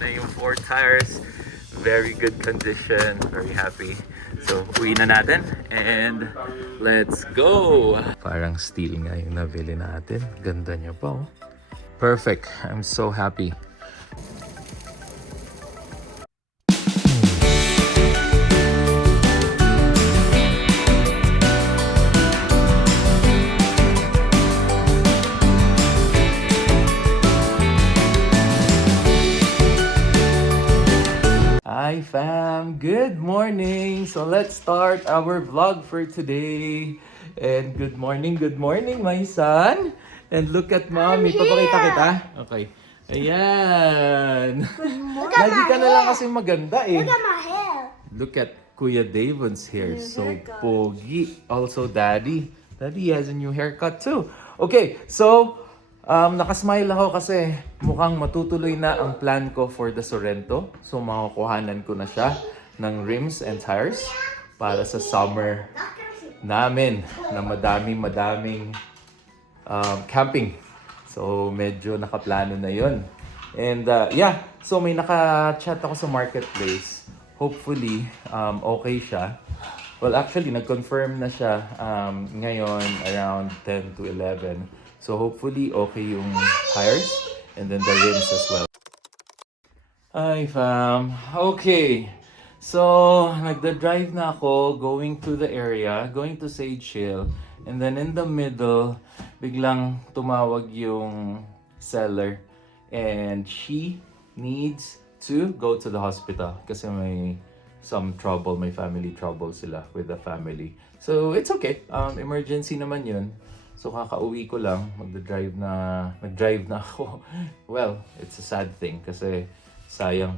na yung 4 tires. Very good condition. Very happy. So, uwi na natin and let's go! Parang steel nga yung nabili natin. Ganda niya pa, oh. Perfect. I'm so happy. Hi fam, good morning. So let's start our vlog for today. And good morning my son. And look at mommy. Papakita kita. Okay. Ayan. Lagi ka na lang kasi maganda eh. Look at my hair. Look at Kuya Davon's hair. So pogi. Also daddy. Daddy has a new haircut too. Okay, so nakasmile ako kasi mukhang matutuloy na ang plan ko for the Sorento. So makukuhanan ko na siya ng rims and tires para sa summer namin na madaming camping. So medyo nakaplano na yon. And yeah, so may naka-chat ako sa marketplace. Hopefully okay siya. Well, actually nag-confirm na siya ngayon around 10 to 11. So hopefully okay yung tires and then the rims as well. Hi fam. Okay. So nagda-drive na ako going to the area, going to Sage Hill. And then in the middle, biglang tumawag yung seller and she needs to go to the hospital kasi may some trouble, may family trouble sila with the family. So it's okay. Emergency naman yun. So kakauwi ko lang, nag-drive na ako. Well, it's a sad thing kasi sayang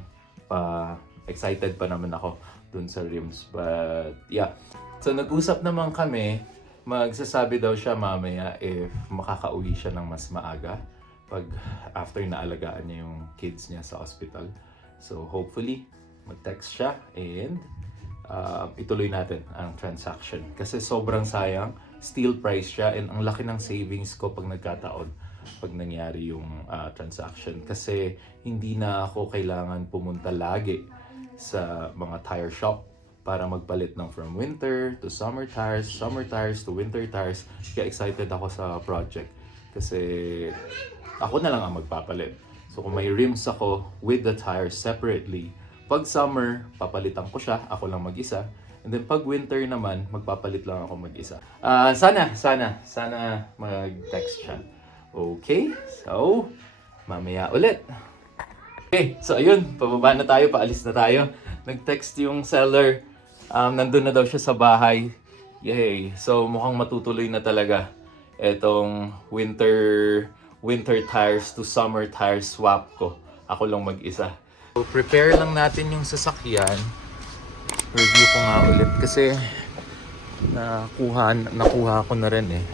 excited pa naman ako dun sa rims. But yeah, so nag-usap naman kami, magsasabi daw siya mamaya if makakauwi siya ng mas maaga pag after naalagaan niya yung kids niya sa hospital. So hopefully, mag-text siya and ituloy natin ang transaction. Kasi sobrang sayang, steel price siya and ang laki ng savings ko pag nagkataon pag nangyari yung transaction. Kasi hindi na ako kailangan pumunta lagi sa mga tire shop para magpalit ng from winter to summer tires to winter tires. Kaya excited ako sa project kasi ako na lang ang magpapalit. So kung may rims ako with the tires separately, pag summer, papalitan ko siya, ako lang mag-isa. And then pag winter naman, magpapalit lang ako mag-isa. Sana mag-text siya. Okay, so mamaya ulit. Okay, so ayun, pababa na tayo, paalis na tayo. Nag-text yung seller, nandun na daw siya sa bahay. Yay, so mukhang matutuloy na talaga etong winter tires to summer tires swap ko. Ako lang mag-isa. So prepare lang natin yung sasakyan. Review ko nga ulit kasi nakuha ko na rin eh.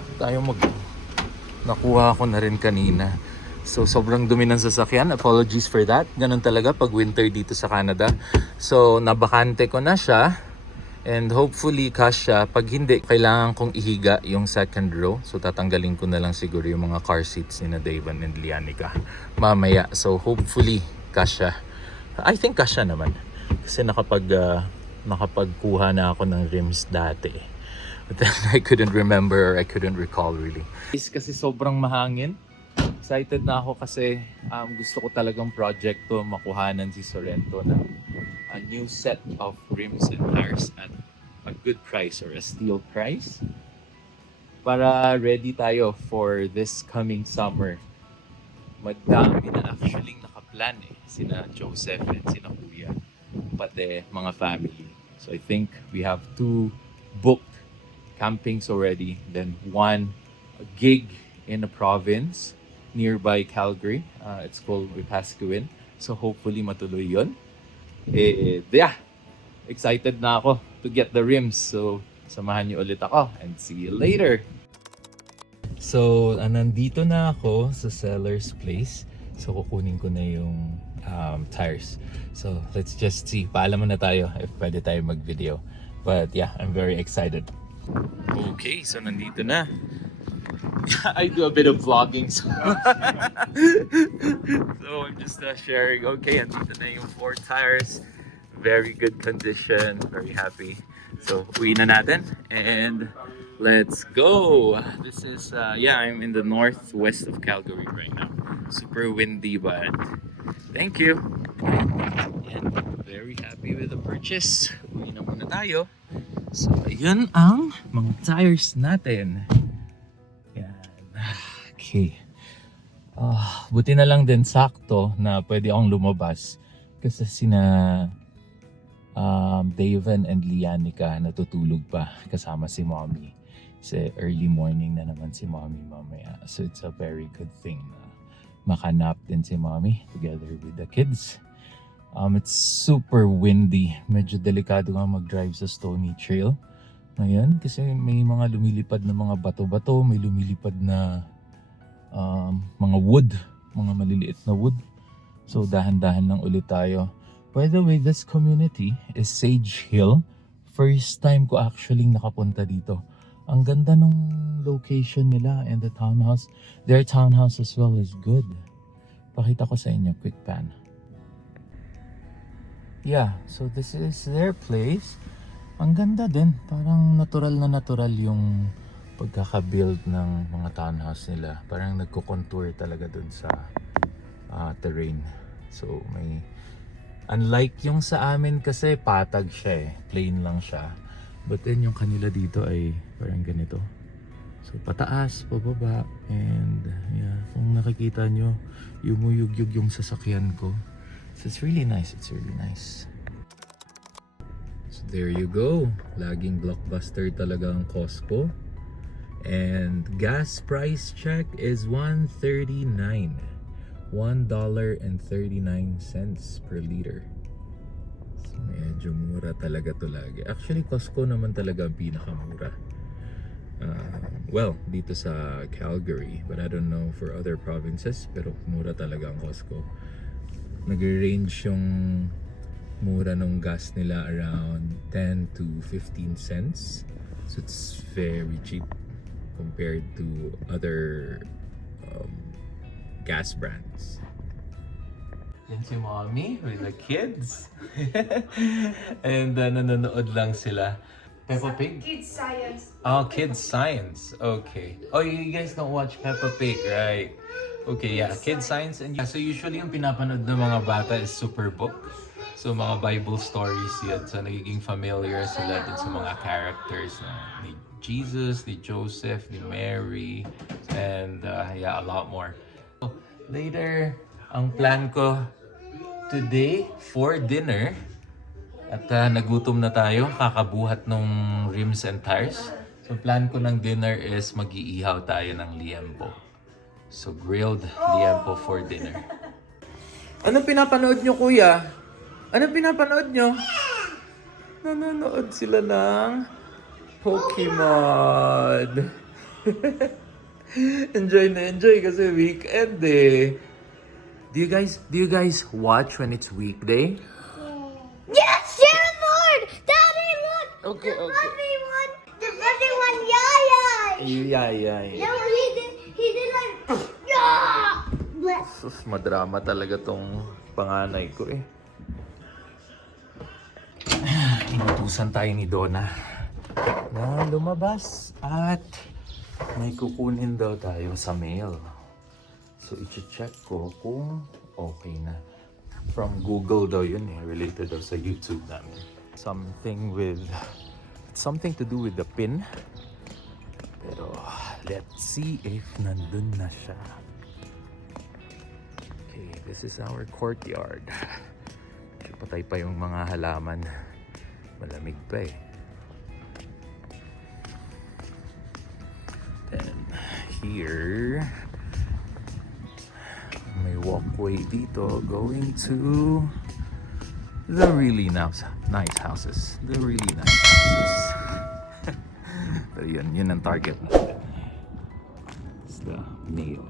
Nakuha ko na rin kanina. So sobrang dumi ng sasakyan. Apologies for that. Ganun talaga pag winter dito sa Canada. So nabakante ko na siya. And hopefully kasya. Pag hindi, kailangan kong ihiga yung second row. So tatanggalin ko na lang siguro yung mga car seats ni na Davan and Lianica mamaya. So hopefully kasya. I think kasya naman. Kasi nakapagkuha na ako ng rims dati. But then I couldn't remember or I couldn't recall really. Kasi sobrang mahangin. Excited na ako kasi gusto ko talagang project to makuhanan si Sorento ng a new set of rims and tires at a good price or a steal price. Para ready tayo for this coming summer. Madami na actually nakaplan eh. Sina Joseph and sina Kuya. Pati mga family. So I think we have 2 booked campings already. Then 1 gig in a province nearby Calgary. It's called Wetaskiwin. So hopefully matuloy yun. Yeah, excited na ako to get the rims. So samahan niyo ulit ako and see you later. So nandito na ako sa seller's place. So kukunin ko na yung tires. So let's just see. Paalam na tayo if pwede tayo mag-video. But yeah, I'm very excited. Okay, so nandito na. I do a bit of vlogging, so, so I'm just sharing. Okay, andito na yung 4 tires. Very good condition. Very happy. So, uwi na natin. And let's go! This is, yeah, I'm in the northwest of Calgary right now. Super windy, but thank you. And very happy with the purchase. Uwi na muna tayo. So, ayun ang mga tires natin. Yan. Okay. Buti na lang din sakto na pwede akong lumabas. Kasi sina Daven and Lianica natutulog pa kasama si Mommy. Kasi early morning na naman si Mommy mamaya. So it's a very good thing na makanap din si Mommy together with the kids. It's super windy. Medyo delikado nga mag-drive sa Stony Trail ngayon kasi may mga lumilipad na mga bato-bato, may lumilipad na mga wood, mga maliliit na wood. So dahan-dahan lang ulit tayo. By the way, this community is Sage Hill. First time ko actually nakapunta dito. Ang ganda ng location nila and the townhouse. Their townhouse as well is good. Pakita ko sa inyo, quick pan. Yeah, so this is their place. Ang ganda din. Parang natural na natural yung pagkaka-build ng mga townhouse nila. Parang nagko-contour talaga dun sa terrain. So may... Unlike yung sa amin kasi patag siya eh. Plain lang siya. But then yung kanila dito ay parang ganito. So pataas, pababa. And yeah, kung nakikita nyo, yumuyugyug yung sasakyan ko. So it's really nice, it's really nice. So there you go. Laging blockbuster talaga ang Costco. And gas price check is $1.39. $1.39 per liter. So medyo mura talaga to lagi. Actually, Costco naman talaga ang pinakamura. Well, dito sa Calgary. But I don't know for other provinces. Pero mura talaga ang Costco. Nag-range yung mura ng gas nila around 10 to 15 cents. So it's very cheap compared to other gas brands. Yan si Mommy with the kids. And nanonood lang sila. Peppa Pig? Kids Science. Oh, Kids Science. Okay. Oh, you guys don't watch Peppa Pig, right? Okay, yeah. Kids Science. And so usually yung pinapanood ng mga bata is Superbook. So mga Bible stories yun. So nagiging familiar sila dun sa mga characters ni Jesus, ni Joseph, ni Mary, and yeah, a lot more. So, later, ang plan ko today for dinner, at nagutom na tayo, kakabuhat ng rims and tires. So plan ko ng dinner is mag-iihaw tayo ng liempo. So grilled liempo for dinner. Anong pinapanood nyo, kuya? Anong pinapanood nyo? Nanonood sila ng Pokemon. Enjoy na enjoy kasi weekend eh. Do you guys watch when it's weekday? Yes, Sharon Lord! Daddy, look! Okay, the okay. fuzzy one, yeah. Yeah. No, he did like, yeah! Bless. Sus, madrama talaga tong panganay ko eh. Inutusan tayo ni Donna na lumabas at may kukunin daw tayo sa mail. So, i-check ko kung okay na. From Google daw yun eh. Related daw sa YouTube namin. Something to do with the pin. Pero, let's see if nandun na siya. Okay, this is our courtyard. Patay pa yung mga halaman. Malamig pa eh. Then, here, may walkway dito going to the really nice houses. The really nice houses. Pero yun ang target natin. It's the mail.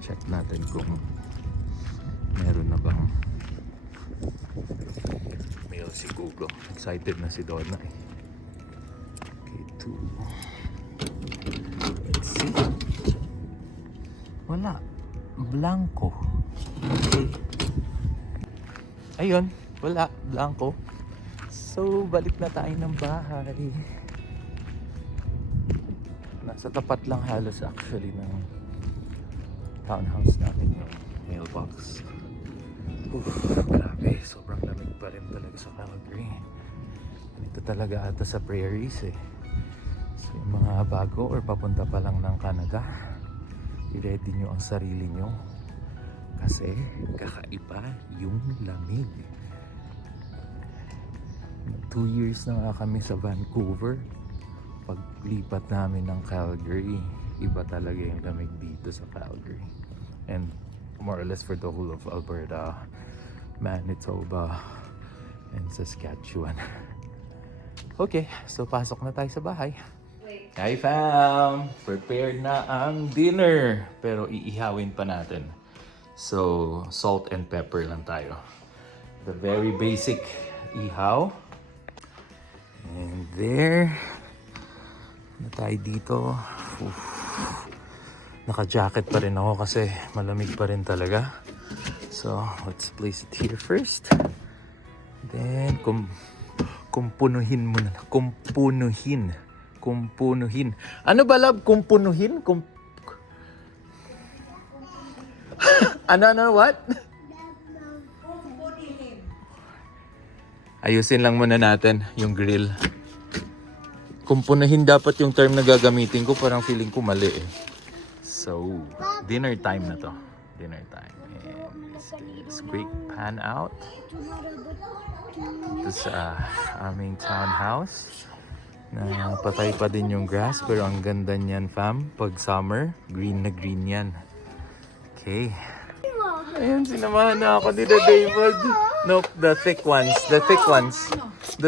Check natin kung meron na bang mail si Google. Excited na si Donna eh. Okay, 2. Let's see. Wala. Blanco. Okay. Ayun. Wala. Blanco. So, balik na tayo ng bahay. Nasa tapat lang halos actually ng townhouse natin yung mailbox. Grabe. Sobrang lamig pa rin talaga sa Calgary. Dito talaga ata sa prairies eh. So, yung mga bago or papunta pa lang ng Canada, i-ready nyo ang sarili nyo kasi kakaiba yung lamig. 2 years na nga kami sa Vancouver. Paglipat namin ng Calgary, iba talaga yung lamig dito sa Calgary. And more or less for the whole of Alberta, Manitoba, and Saskatchewan. Okay, so pasok na tayo sa bahay. Hi fam! Prepared na ang dinner. Pero iihawin pa natin. So, salt and pepper lang tayo. The very basic ihaw. And there. Na tayo dito. Oof. Naka-jacket pa rin ako kasi malamig pa rin talaga. So, let's place it here first. Then, kumpunuhin mo na. Kumpunuhin. Ano ba love? Kumpunuhin? Ano? What? Ayusin lang muna natin yung grill. Kumpunuhin dapat yung term na gagamitin ko. Parang feeling ko mali eh. So, dinner time na to. Dinner time. And let's quick pan out. Ito sa aming townhouse. Na patay pa din yung grass pero ang ganda niyan fam. Pag summer, green na green yan. Okay. Ayun, sinamahan na ako ni David. Nope, the thick ones. The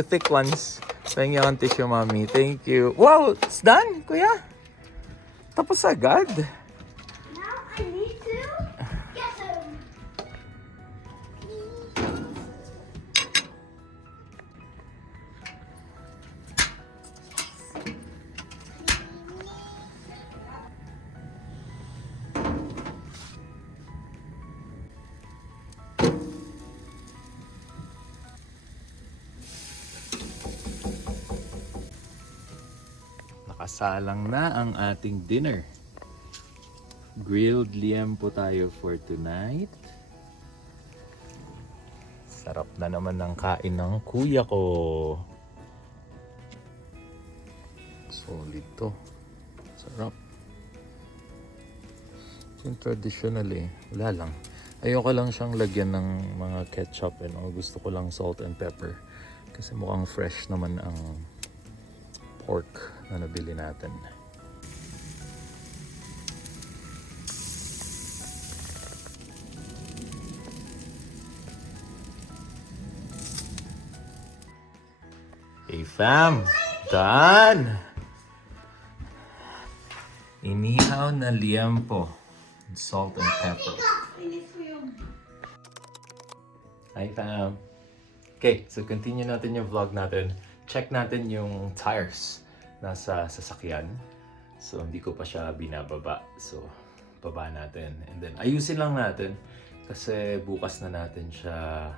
thick ones. Thank you, tissue, mommy. Thank you. Wow, it's done, kuya. Tapos agad. Now I need to get them. Nakasalang na ang ating dinner. Grilled liempo tayo for tonight. Sarap na naman ng kain ng kuya ko. Solid to. Sarap. Yung traditional eh. Wala lang. Ayoko lang siyang lagyan ng mga ketchup and all. Gusto ko lang salt and pepper. Kasi mukhang fresh naman ang pork na nabili natin. Hey fam! Done! Inihaw na liempo. Salt and pepper. Hi fam! Okay, so continue natin yung vlog natin. Check natin yung tires nasa sasakyan. So, hindi ko pa siya binababa. So, baba natin. And then, ayusin lang natin. Kasi bukas na natin siya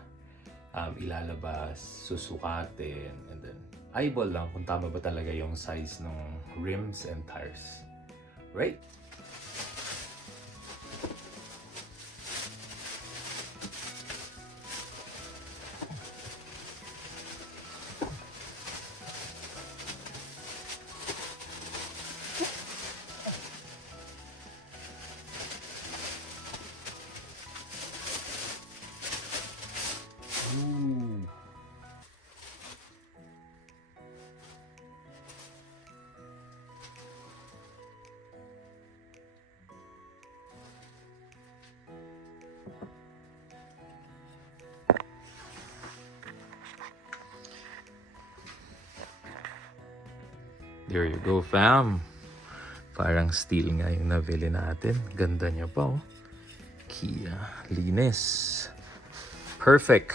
ilalabas, susukatin. And then, eyeball lang kung tama ba talaga yung size ng rims and tires. Right? Ooh. There you go, fam. Parang steel nga yung nabili natin. Ganda niya pa, oh. Kia. Linis. Perfect.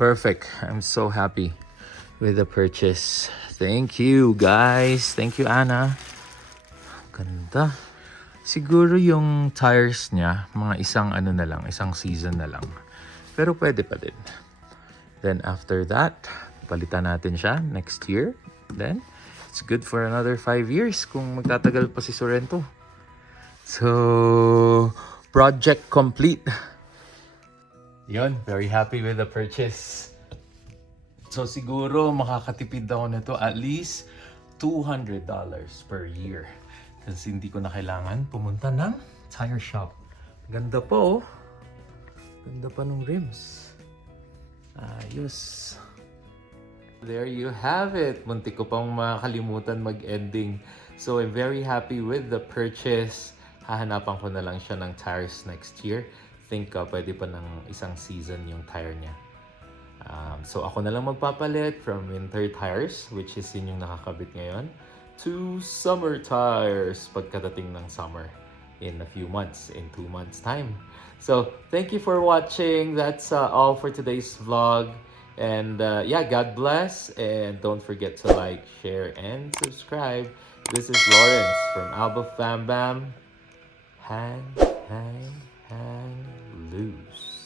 Perfect. I'm so happy with the purchase. Thank you, guys. Thank you, Ana. Ganda. Siguro yung tires niya, mga isang ano na lang, isang season na lang. Pero pwede pa din. Then after that, palitan natin siya next year. Then, it's good for another 5 years kung magtatagal pa si Sorrento. So, project complete. Yun, very happy with the purchase. So siguro makakatipid ako nito at least $200 per year. Kasi hindi ko na kailangan pumunta ng tire shop. Ganda pa oh. Ganda pa ng rims. Ayos. There you have it. Muntik ko pang makalimutan mag-ending. So I'm very happy with the purchase. Hahanapan ko na lang siya ng tires next year. Think pwede pa ng isang season yung tire niya. So ako na lang magpapalit from winter tires, which is yun yung nakakabit ngayon, to summer tires pagkadating ng summer in a few months, in 2 months time. So thank you for watching. That's all for today's vlog. And yeah, God bless. And don't forget to like, share, and subscribe. This is Lawrence from Alba Fam Bam. Hang loose.